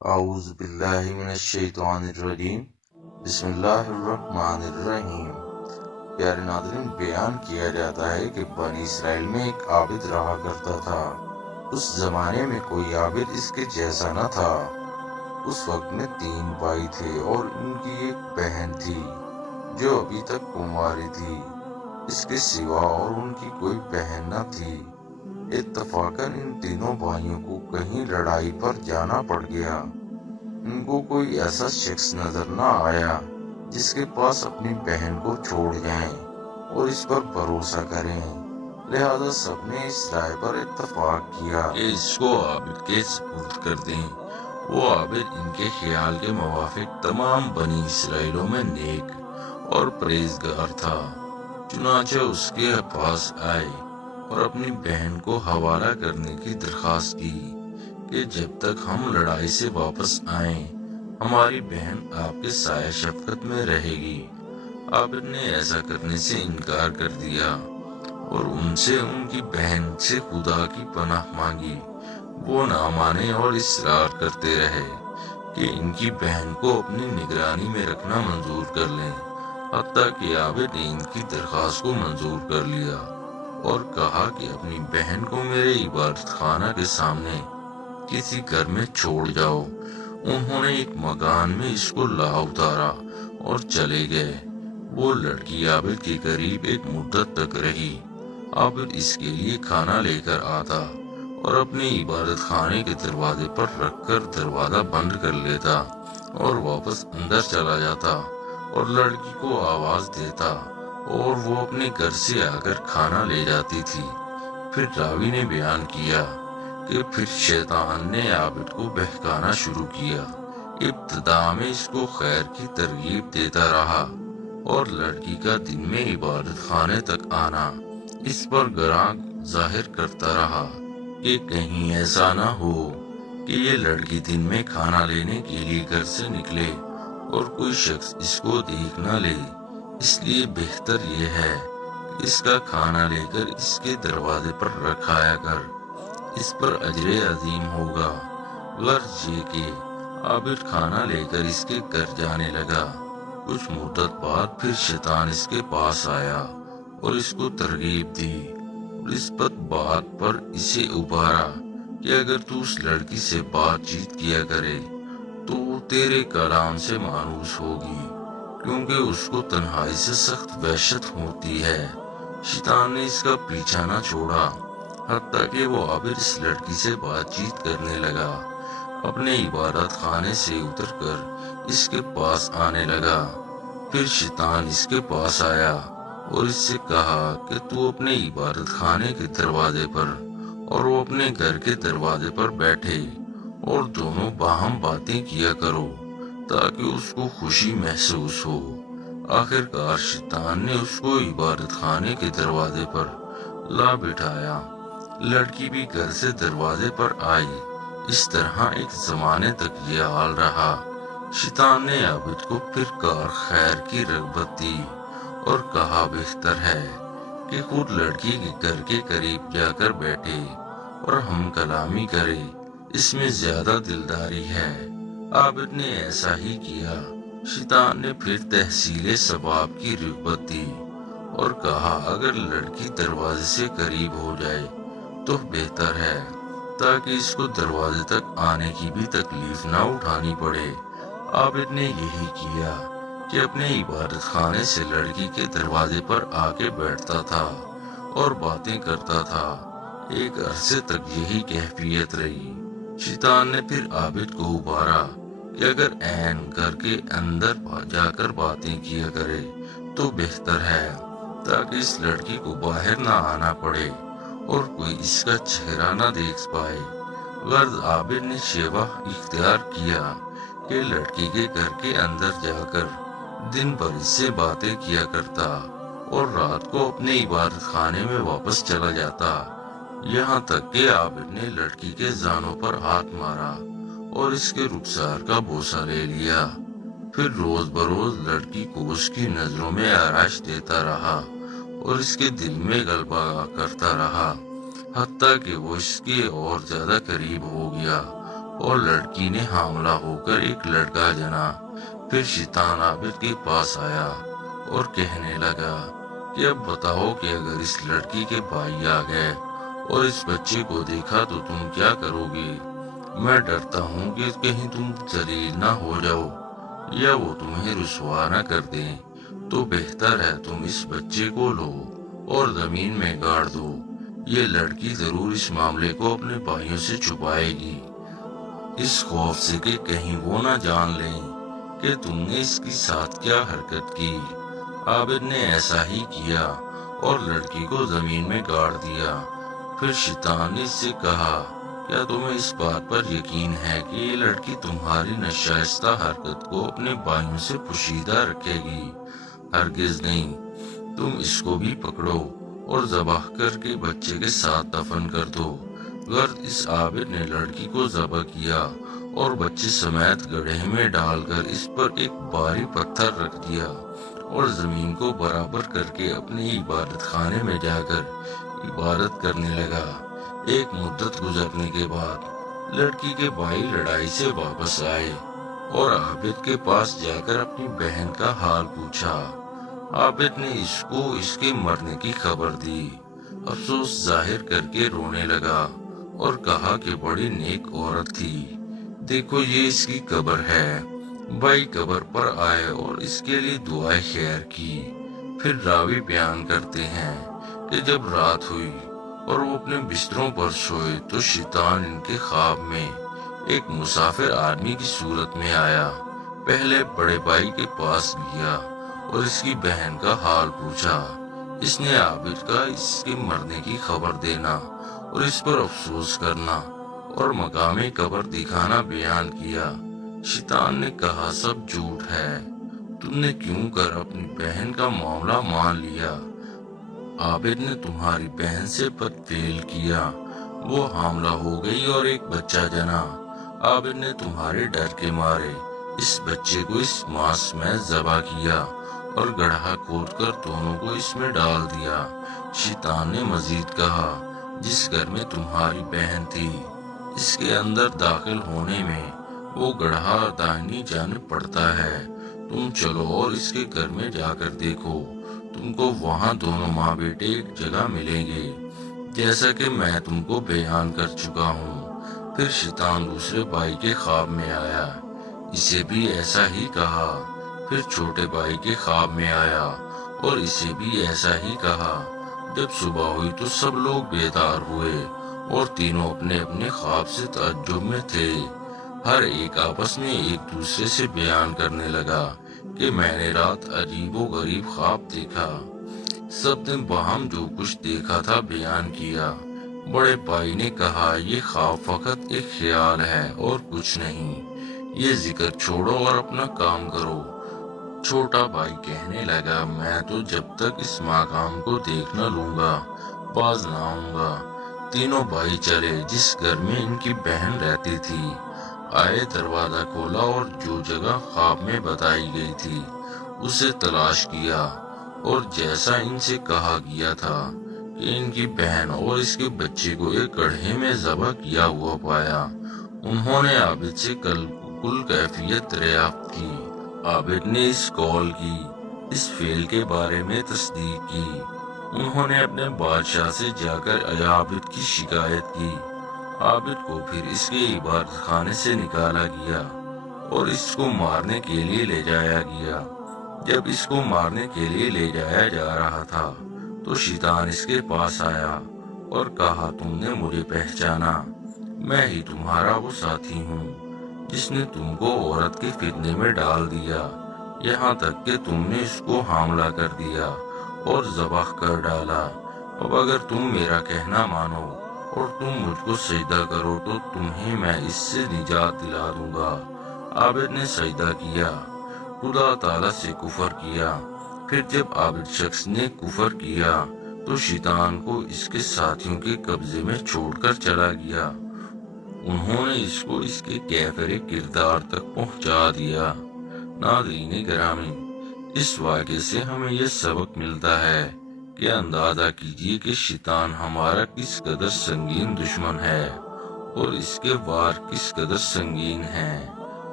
اعوذ باللہ من الشیطان الرجیم، بسم اللہ الرحمن الرحیم۔ پیارے ناظرین، بیان کیا جاتا ہے کہ بنی اسرائیل میں ایک عابد رہا کرتا تھا۔ اس زمانے میں کوئی عابد اس کے جیسا نہ تھا۔ اس وقت میں 3 بھائی تھے اور ان کی ایک بہن تھی جو ابھی تک کنواری تھی۔ اس کے سوا اور ان کی کوئی بہن نہ تھی۔ اتفاقاً ان تینوں بھائیوں کو کہیں لڑائی پر جانا پڑ گیا۔ ان کو کوئی ایسا شخص نظر نہ آیا جس کے پاس اپنی بہن کو چھوڑ جائیں اور اس پر بھروسہ کریں۔ لہذا سب نے اس رائے پر اتفاق کیا کہ اس کو عابد کے سپرد کر دیں۔ وہ عابد ان کے خیال کے موافق تمام بنی اسرائیلوں میں نیک اور پرہیزگار تھا۔ چنانچہ اس کے پاس آئے اور اپنی بہن کو حوالہ کرنے کی درخواست کی کہ جب تک ہم لڑائی سے واپس آئیں ہماری بہن آپ کے سایہ شفقت میں رہے گی۔ عابد نے ایسا کرنے سے انکار کر دیا اور ان سے ان کی بہن سے خدا کی پناہ مانگی۔ وہ نہ مانے اور اصرار کرتے رہے کہ ان کی بہن کو اپنی نگرانی میں رکھنا منظور کر لیں، حتیٰ کہ عابد نے ان کی درخواست کو منظور کر لیا اور کہا کہ اپنی بہن کو میرے عبادت خانہ کے سامنے کسی گھر میں چھوڑ جاؤ۔ انہوں نے ایک مکان میں اس کو لا اتارا اور چلے گئے۔ وہ لڑکی عابد کے قریب ایک مدت تک رہی۔ عابد اس کے لیے کھانا لے کر آتا اور اپنے عبادت خانے کے دروازے پر رکھ کر دروازہ بند کر لیتا اور واپس اندر چلا جاتا اور لڑکی کو آواز دیتا اور وہ اپنے گھر سے آ کر کھانا لے جاتی تھی۔ پھر راوی نے بیان کیا کہ پھر شیطان نے عابد کو بہکانا شروع کیا۔ ابتدا میں اس کو خیر کی ترغیب دیتا رہا اور لڑکی کا دن میں عبادت خانے تک آنا اس پر گراں ظاہر کرتا رہا کہ کہیں ایسا نہ ہو کہ یہ لڑکی دن میں کھانا لینے کے لیے گھر سے نکلے اور کوئی شخص اس کو دیکھ نہ لے۔ اس لیے بہتر یہ ہے کہ اس کا کھانا لے کر اس کے دروازے پر رکھایا کر، اس پر اجر عظیم ہوگا۔ غرض یہ کہ عابد کھانا لے کر اس کے گھر جانے لگا۔ کچھ مدت بعد پھر شیطان اس کے پاس آیا اور اس کو ترغیب دی اور اس بات پر اسے ابھارا کہ اگر تو اس لڑکی سے بات چیت کیا کرے تو وہ تیرے کلام سے مانوس ہوگی، کیونکہ اس کو تنہائی سے سخت وحشت ہوتی ہے۔ شیطان نے اس کا پیچھا نہ چھوڑا حتیٰ کہ وہ عابد اس لڑکی سے بات چیت کرنے لگا۔ اپنے عبادت خانے سے اتر کر اس کے پاس آنے لگا۔ پھر شیطان اس کے پاس آیا اور اس سے کہا کہ تو اپنے عبادت خانے کے دروازے پر اور وہ اپنے گھر کے دروازے پر بیٹھے اور دونوں باہم باتیں کیا کرو تاکہ اس کو خوشی محسوس ہو۔ آخر کار شیطان نے اس کو عبادت خانے کے دروازے پر لا بٹھایا۔ لڑکی بھی گھر سے دروازے پر آئی۔ اس طرح ایک زمانے تک یہ حال رہا۔ شیطان نے عابد کو پھر کار خیر کی رغبت دی اور کہا بہتر ہے کہ خود لڑکی کے گھر کے قریب جا کر بیٹھے اور ہم کلامی کرے، اس میں زیادہ دلداری ہے۔ عابد نے ایسا ہی کیا۔ شیطان نے پھر تحصیل ثواب کی رغبت دی اور کہا اگر لڑکی دروازے سے قریب ہو جائے تو بہتر ہے تاکہ اس کو دروازے تک آنے کی بھی تکلیف نہ اٹھانی پڑے۔ عابد نے یہی کیا کہ اپنے عبادت خانے سے لڑکی کے دروازے پر آ کے بیٹھتا تھا اور باتیں کرتا تھا۔ ایک عرصے تک یہی کیفیت رہی۔ شیطان نے پھر عابد کو ابھارا کہ اگر عین گھر کے اندر جا کر باتیں کیا کرے تو بہتر ہے تاکہ اس لڑکی کو باہر نہ آنا پڑے اور کوئی اس کا چہرہ نہ دیکھ پائے۔ غرض عابد نے شیوہ اختیار کیا کہ لڑکی کے گھر کے اندر جا کر دن بھر اس سے باتیں کیا کرتا اور رات کو اپنے عبادت خانے میں واپس چلا جاتا، یہاں تک کہ عابد نے لڑکی کے زانوں پر ہاتھ مارا اور اس کے رخسار کا بوسہ لے لیا۔ پھر روز بروز لڑکی کو اس کی نظروں میں آرائش دیتا رہا اور اس کے دل میں غلبہ کرتا رہا، حتیٰ کہ وہ اس کے اور زیادہ قریب ہو گیا اور لڑکی نے حاملہ ہو کر ایک لڑکا جنا۔ پھر شیطان عابد کے پاس آیا اور کہنے لگا کہ اب بتاؤ کہ اگر اس لڑکی کے بھائی آ گئے اور اس بچے کو دیکھا تو تم کیا کرو گے؟ میں ڈرتا ہوں کہ کہیں تم ذلیل نہ ہو جاؤ یا وہ تمہیں رسوا نہ کر دیں، تو بہتر ہے تم اس بچے کو لو اور زمین میں گاڑ دو۔ یہ لڑکی ضرور اس معاملے کو اپنے بھائیوں سے چھپائے گی، اس خوف سے کہ کہیں وہ نہ جان لیں کہ تم نے اس کے ساتھ کیا حرکت کی۔ عابد نے ایسا ہی کیا اور لڑکی کو زمین میں گاڑ دیا۔ پھر شیطان نے اس سے کہا، کیا تمہیں اس بات پر یقین ہے کہ یہ لڑکی تمہاری ناشائستہ حرکت کو اپنے بھائیوں سے پوشیدہ رکھے گی؟ ہرگز نہیں۔ تم اس کو بھی پکڑو اور ذبح کر کے بچے کے ساتھ دفن کر دو۔ غرض اس عابد نے لڑکی کو ذبح کیا اور بچے سمیت گڑھے میں ڈال کر اس پر ایک بھاری پتھر رکھ دیا اور زمین کو برابر کر کے اپنے عبادت خانے میں جا کر عبادت کرنے لگا۔ ایک مدت گزرنے کے بعد لڑکی کے بھائی لڑائی سے واپس آئے اور عابد کے پاس جا کر اپنی بہن کا حال پوچھا۔ عابد نے اس کو اس کے مرنے کی خبر دی۔ افسوس ظاہر کر کے رونے لگا اور کہا کہ بڑی نیک عورت تھی، دیکھو یہ اس کی قبر ہے۔ بھائی قبر پر آئے اور اس کے لیے دعائے خیر کی۔ پھر راوی بیان کرتے ہیں کہ جب رات ہوئی اور وہ اپنے بستروں پر سوئے تو شیطان ان کے خواب میں ایک مسافر آدمی کی صورت میں آیا۔ پہلے بڑے بھائی کے پاس گیا اور اس کی بہن کا حال پوچھا۔ اس نے عابد کا اس کے مرنے کی خبر دینا اور اس پر افسوس کرنا اور مقام قبر دکھانا بیان کیا۔ شیطان نے کہا، سب جھوٹ ہے، تم نے کیوں کر اپنی بہن کا معاملہ مان لیا؟ عابد نے تمہاری بہن سے بد فعل کیا، وہ حاملہ ہو گئی اور ایک بچہ جنا۔ عابد نے تمہارے ڈر کے مارے اس بچے کو اس ماس میں ذبح کیا اور گڑھا کھود کر دونوں کو اس میں ڈال دیا۔ شیطان نے مزید کہا، جس گھر میں تمہاری بہن تھی اس کے اندر داخل ہونے میں وہ گڑھا داہنی جانب پڑتا ہے۔ تم چلو اور اس کے گھر میں جا کر دیکھو، تم کو وہاں دونوں ماں بیٹے ایک جگہ ملیں گے، جیسا کہ میں تم کو بیان کر چکا ہوں۔ پھر شیطان دوسرے بھائی کے خواب میں آیا، اسے بھی ایسا ہی کہا۔ پھر چھوٹے بھائی کے خواب میں آیا اور اسے بھی ایسا ہی کہا۔ جب صبح ہوئی تو سب لوگ بیدار ہوئے اور تینوں اپنے اپنے خواب سے تعجب میں تھے۔ ہر ایک آپس میں ایک دوسرے سے بیان کرنے لگا کہ میں نے رات عجیب و غریب خواب دیکھا۔ سب نے باہم جو کچھ دیکھا تھا بیان کیا۔ بڑے بھائی نے کہا، یہ خواب فقط ایک خیال ہے اور کچھ نہیں، یہ ذکر چھوڑو اور اپنا کام کرو۔ چھوٹا بھائی کہنے لگا، میں تو جب تک اس مقام کو دیکھ نہ لوں گا باز نہ آؤں گا۔ تینوں بھائی چلے جس گھر میں ان کی بہن رہتی تھی، آئے، دروازہ کھولا اور جو جگہ خواب میں بتائی گئی تھی اسے تلاش کیا اور جیسا ان سے کہا گیا تھا کہ ان کی بہن اور اس کے بچے کو ایک گڑھے میں ذبح کیا ہوا پایا۔ انہوں نے عابد سے کل کیفیت دریافت کی۔ عابد نے اس قول کی، اس فعل کے بارے میں تصدیق کی۔ انہوں نے اپنے بادشاہ سے جا کر عابد کی شکایت کی۔ عابد کو پھر اس کے عبادت خانے سے نکالا گیا اور اس کو مارنے کے لیے لے جایا گیا۔ جب اس کو مارنے کے لیے لے جایا جا رہا تھا تو شیطان اس کے پاس آیا اور کہا، تم نے مجھے پہچانا، میں ہی تمہارا وہ ساتھی ہوں جس نے تم کو عورت کے فتنے میں ڈال دیا، یہاں تک کہ تم نے اس کو حاملہ کر دیا اور ذبح کر ڈالا۔ اب اگر تم میرا کہنا مانو اور تم مجھ کو سجدہ کرو تو تمہیں میں اس سے نجات دلا دوں گا۔ عابد نے سجدہ کیا، خدا تعالیٰ سے کفر کیا۔ پھر جب عابد شخص نے کفر کیا تو شیطان کو اس کے ساتھیوں کے قبضے میں چھوڑ کر چلا گیا۔ انہوں نے اس کو اس کے کیفر کردار تک پہنچا دیا۔ ناظرین گرامی، اس واقعے سے ہمیں یہ سبق ملتا ہے کہ اندازہ کیجیے کہ شیطان ہمارا کس قدر سنگین دشمن ہے اور اس کے وار کس قدر سنگین ہیں۔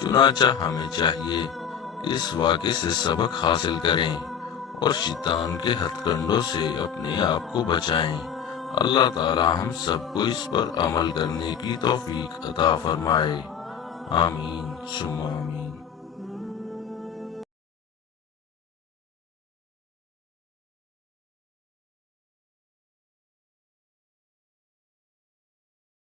چنانچہ ہمیں چاہیے کہ اس واقعے سے سبق حاصل کریں اور شیطان کے ہتھ کنڈوں سے اپنے آپ کو بچائیں۔ اللہ تعالی ہم سب کو اس پر عمل کرنے کی توفیق عطا فرمائے۔ آمین ثم آمین۔